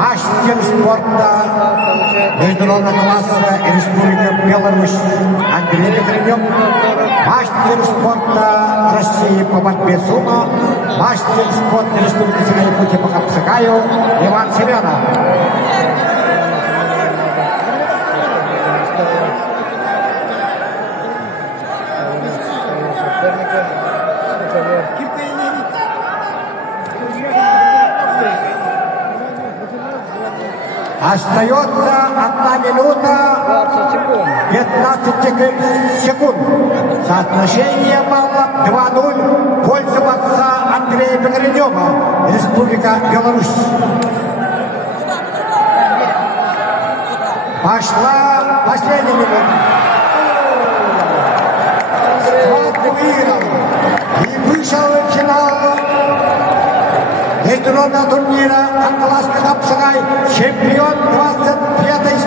Мастер спорта международного класса Республика Беларусь Андрей Петренев. Мастер спорта России по борьбе сумо. Мастер спорта Республики Сыгайпути по Капсакаю Иван Семенов. Остается 1 минута 15 секунд. Соотношение баллов 2-0 в пользу борца Андрея Погребнева, Республика Беларусь. Пошла последняя минута. Схватку выиграл и вышел в финал международного турнира от класса Капсагай чемпион 25-й